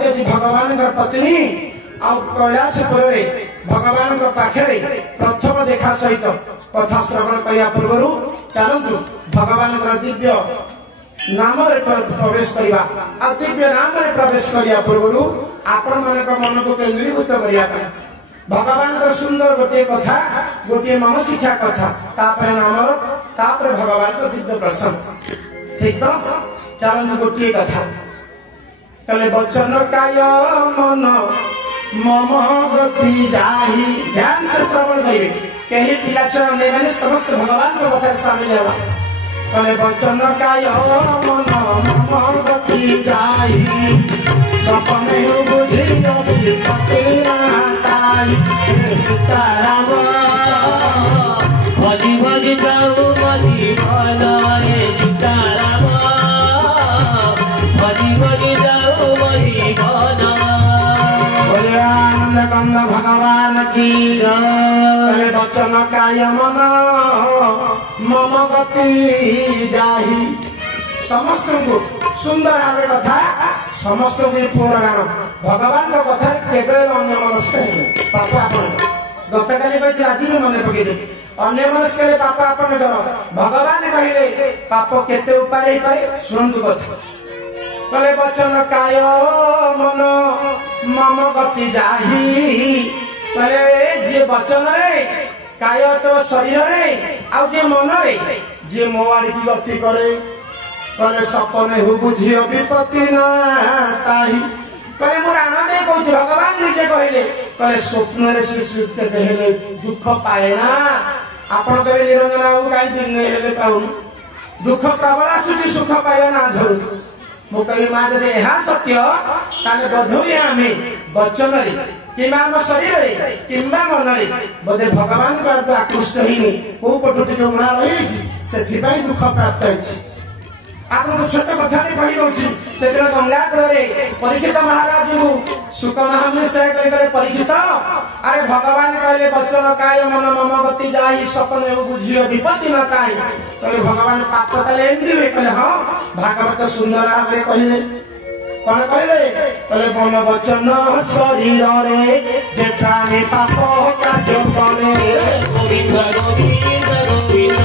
पार्वती भगवान पत्नी कैलाशपुर भगवान पाखे प्रथम देखा सहित कथा श्रवण करने पूर्व चलतु भगवान दिव्य नाम प्रवेश करवा दिव्य नाम प्रवेश करने पूर्व आपण मान मन को केन्द्रीभूत करने भगवान सुंदर गोटे कथा गोटे मन शिक्षा कथा नाम भगवान दिव्य प्रसंग ठीक तो चलते गोटे कथा कले वचन काय मन मम गति जाहि ध्यान से श्रवण करेंगे कहीं पिला छुआ मैंने समस्त भगवान को कथा शामिल है कले वचन काय मन मम गति जाहि सपने बुझी विपत्ति नाताई सीताराम भजी भजी जाऊ मजी भला सीताराम भजी भजी जाऊ मजी भला आनंद कंद भगवान की जय वचन काय मन मम गति जाहि समस्त को सुंदर भाव कथा समस्त को पुराण भगवान को कथा केवल अन्य मनस्क पाप आपण गत काली कहते आज भी मन पकईदे अन्य मनस्क पाप आपण भगवान कहले पाप केते उपाय पारे शुणु कथा कले वचन काय मन मम गति जाहि कले जे वचन रे काय तो शरीर रे आ जे मन रे जे मोवाड़ी की गति करे कले सपने हु बुझी विपत्ति न ताहि कले मोर आनंद कहूँ भगवान निजे कहले कले स्वप्न रे श्री के कहले दुख पाए ना आपण कहे निरंजन बाबू कहीं दिन हेले पाऊन दुख प्रबल आसुची सुख पाए ना धरू मु कही माँ जब यह सत्य ताले बोधुए आम वचन कि शरीर कि मन बोधे भगवान को आकृष्ट ही कौ पटुटी उणा रही से दुख प्राप्त होती आपको छोट कथा कही दूसरी से गंगा कूल परीक्षित महाराज सुख महामुनि से परीक्षित अरे भगवान कहले वचन काय मन मम गति जाहि सपन बुझी विपत्ति न ताई कहले भगवान पाप ताले एमती हुए कहले हाँ भागवत सुंदर भाव कहले कौन कहले कहले मन वचन शरीर रे जे प्राणी पाप कार्य करे गोविंद गोविंद गोविंद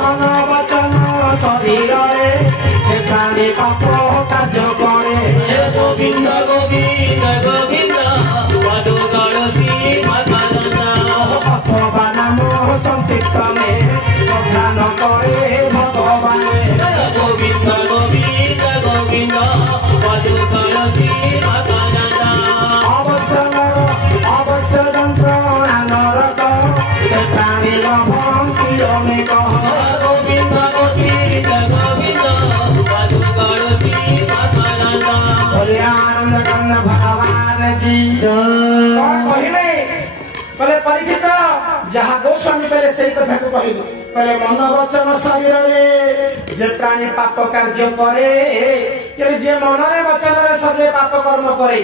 मन वचन शरीर रे जे प्राणी पाप कार्य करे गोविंद गोविंद गोविंद अथवा नाम संक्षिप्त में श्रद्धा न करे भगवान गोविंद गोविंद गोविंद अवश्य यंत्रणा नरक से प्राणी लभंती अनेक गोविंद गोविंद गोविंद आनंद कंद भगवान की कहले कहले परीक्षित जहाँ गोस्वामी पहले से कथा को कहले कहले मन वचन शरीर रे जे प्राणी पाप कार्य करे जे मन रे वचन रे शरीर पाप कर्म करे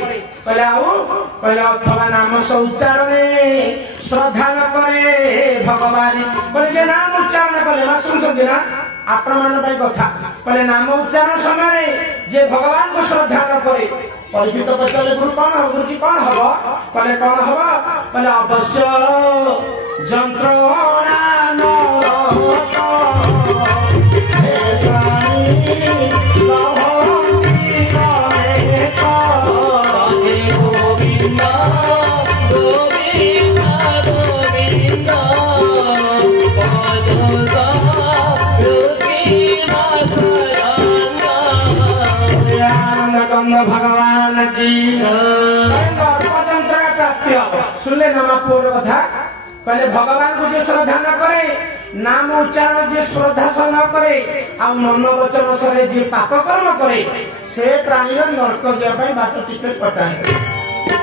कहले आउ कहले अथवा नाम से उच्चारण श्रद्धा न करे भगवान बोले जे नाम उच्चारण कले मा सुन ना आपण मान भाई कथा कहले नाम उच्चारण समय जे भगवान को श्रद्धा न करे परीक्षित पचारे गुरु कौन हम गुरुजी कौन हम कहले कौन हम कहले अवश्य यंत्रणा नरक से प्राणी लभंती अनेक गोविंद गोविंद गोविंद भगवान की प्राप्ति सुनले नामा पूर्व कथा कहले भगवान को जो श्रद्धा न करे नाम उच्चारण जे श्रद्धा से न करे आ मन वचन सरे जे पाप कर्म करे से प्राणी नरक जाय बाट टिकट पटा है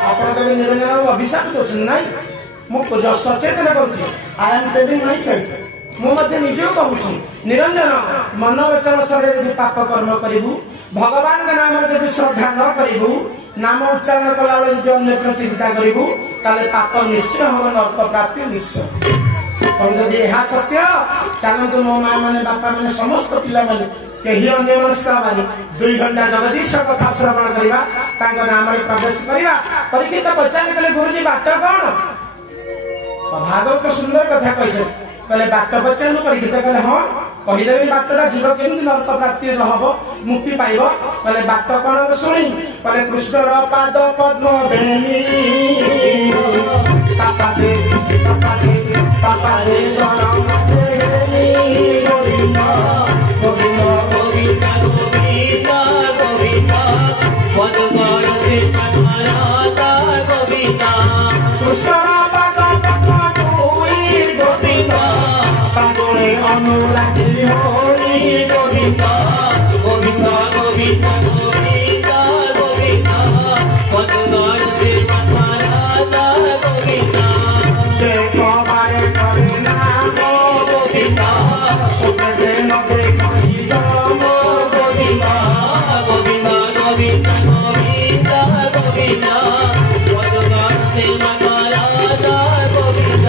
आपण कभी निरंजन अभिशाप दोछन नाही मु सचेतन करूची I am telling my self मु मध्य निजे कहूची निरंजन मन वचन सरे जे पाप कर्म करिबू भगवान का नाम यदि श्रद्धा न करिबू नाम उच्चारण कला बेले यदि अन्य चिंता करिबू ताले पाप निश्चय हो नरक प्राप्ति निश्चय और यदि यह सत्य चलतु मो माँ मैंने बापा मैंने समस्त पिला मैंने कहीं अन्य मनस्क बानी 2 घंटा जगदीश कथा श्रवण करवा तांको नाम रे प्रवेश करवा परीक्षित पचार कले गुरुजी बाट कौन भागवत सुंदर कथा कहछे कहले बाट पचार परीक्षित कहले हां कहिदेबे बाटटा जीव केमति नरक प्राप्ति रहबो मुक्ति पाइबो कहले बाट कोन सुनी कहले कृष्ण र पाद पद्म बेनी तापादे शरण देनी गोविंद गोविंद गोविंद गोविंद गोविंद पद्मगण से पद्मनाथा गोविंद कृष्ण पाद पद्म दुई गोविंद पादुने अनुरागी होई गोविंद गोविंद गोविंद गोविंद गोविंद पद्मगण से पद्मनाथा गोविंद जे कबारे करे नाम गोविंद सुख से न देखई जम गोविंद गोविंद गोविंद गोविंद गोविंद पद्मगण से पद्मनाथा गोविंद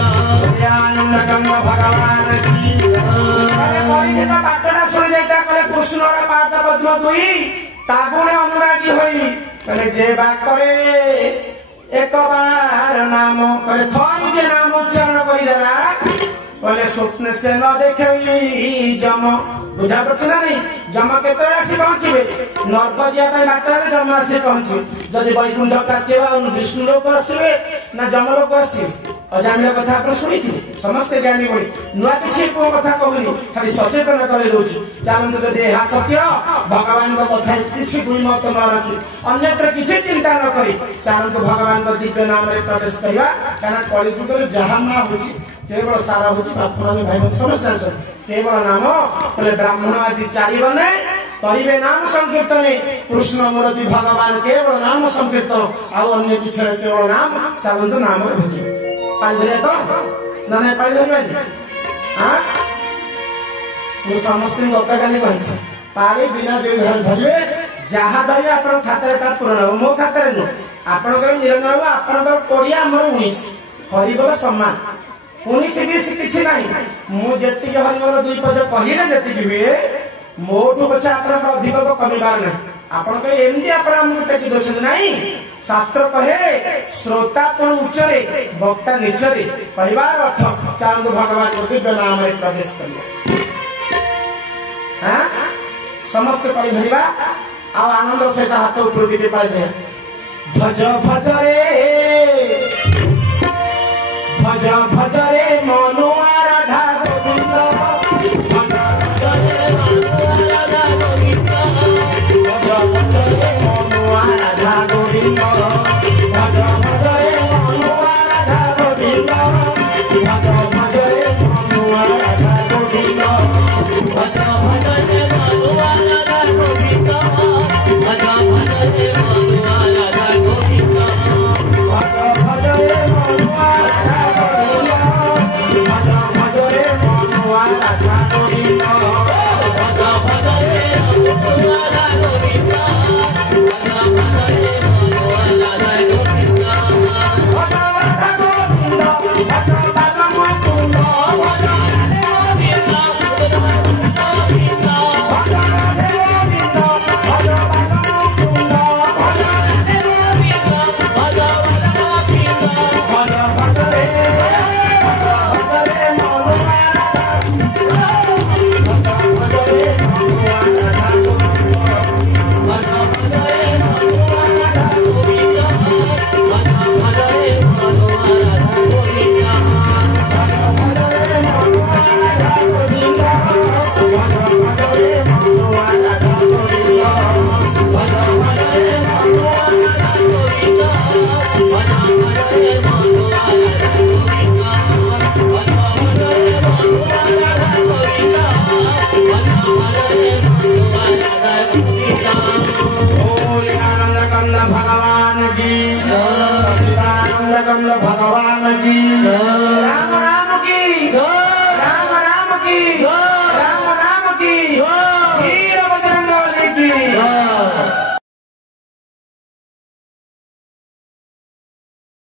ज्ञान गंग भगवान की अरे परीक्षित बाटटा सुन जाइता कहले कृष्ण र पाद पद्म दुई तागुणे अनुरागी होई कहले जे बा करे एक बार नाम कहले थोड़ी जे नाम उच्चारण करी देला कहले स्वप्न से न देखई जम बुझा पड़ती ना नहीं जम केते आसी पहुंचबे नरक जिया पे बाटरे जम आसी पहुंचे जदि वैकुंठ प्राप्ति बा विष्णु लोक आसीबे ना जम लोक आसीबे अजामिया कथा आप शुणी समस्त ज्ञानी बड़ी नुआ किसी को कथा कहूनी खाली सचेतन कर दूची जानते जब यह सत्य भगवान कथा किसी दुई मत न रखी अन्यत्र किसी चिंता न करी चाहतु भगवान दिव्य नाम रे प्रवेश करवा कारण कलिजुग जहाँ ना हो केवल सारा हूँ बापा भाई समस्त जानते केवल नाम बोले ब्राह्मण आदि चारि बने कहे नाम संकीर्तन कृष्ण मूर्ति भगवान केवल नाम संकीर्तन आउ अन्य किसी केवल नाम चलतु नाम भोजी पाइले तो ना नहीं पाइले हाँ मु समस्त गतकाली कही पाली बिना देव घर धरिए जहाँ धरिए आप खाते पूरण हम मो खाते नुह आप निरंजन बाबू आप 20 आम 19 हरिबोल सम्मान 19-20 किसी ना मुझे हरिबोल 2 पद कहले जी हुए मोठू पछे आप अधिक कमिबार ना आपण एमती आपको टेकी दौरान नहीं शास्त्र कहे श्रोता पुण उच्चरे वक्ता निचरे कहबार अर्थ चाहतु भगवान दिव्य नाम में प्रवेश करिए हाँ समस्त पाली धरिबा आ आनंद सहित हाथ ऊपर दिखे पाली दे भज भज रे मनुआ राधा गोविंद भज भज रे मनुआ राधा गोविंद भज भज रे मनुआ राधा गोविंद भज भज रे मनुआ राधा गोविंद भज भज रे मनुआ राधा गोविंद भज भज रे मनुआ राधा गोविंद भज भज रे मनुआ राधा गोविंद भज भज रे मनुआ राधा गोविंद भज भज रे मनुआ राधा गोविंद भज भज रे मनुआ राधा गोविंद भज राधा गोविंद भज बाला मुकुंद भज भज राधे गोविंद भज बाला मुकुंद भज भज रे मनुआ राधा भज भज रे मनुआ राधा गोविंद भज भज रे मनुआ राधा गोविंद भज भज रे मनुआ राधा गोविंद भज भज रे मनुआ राधा गोविंद भज भज रे मनुआ राधा गोविंद भज भज रे मनुआ राधा गोविंद बोले आनंद कंद भगवान की सच्चिदानंद कंद भगवान की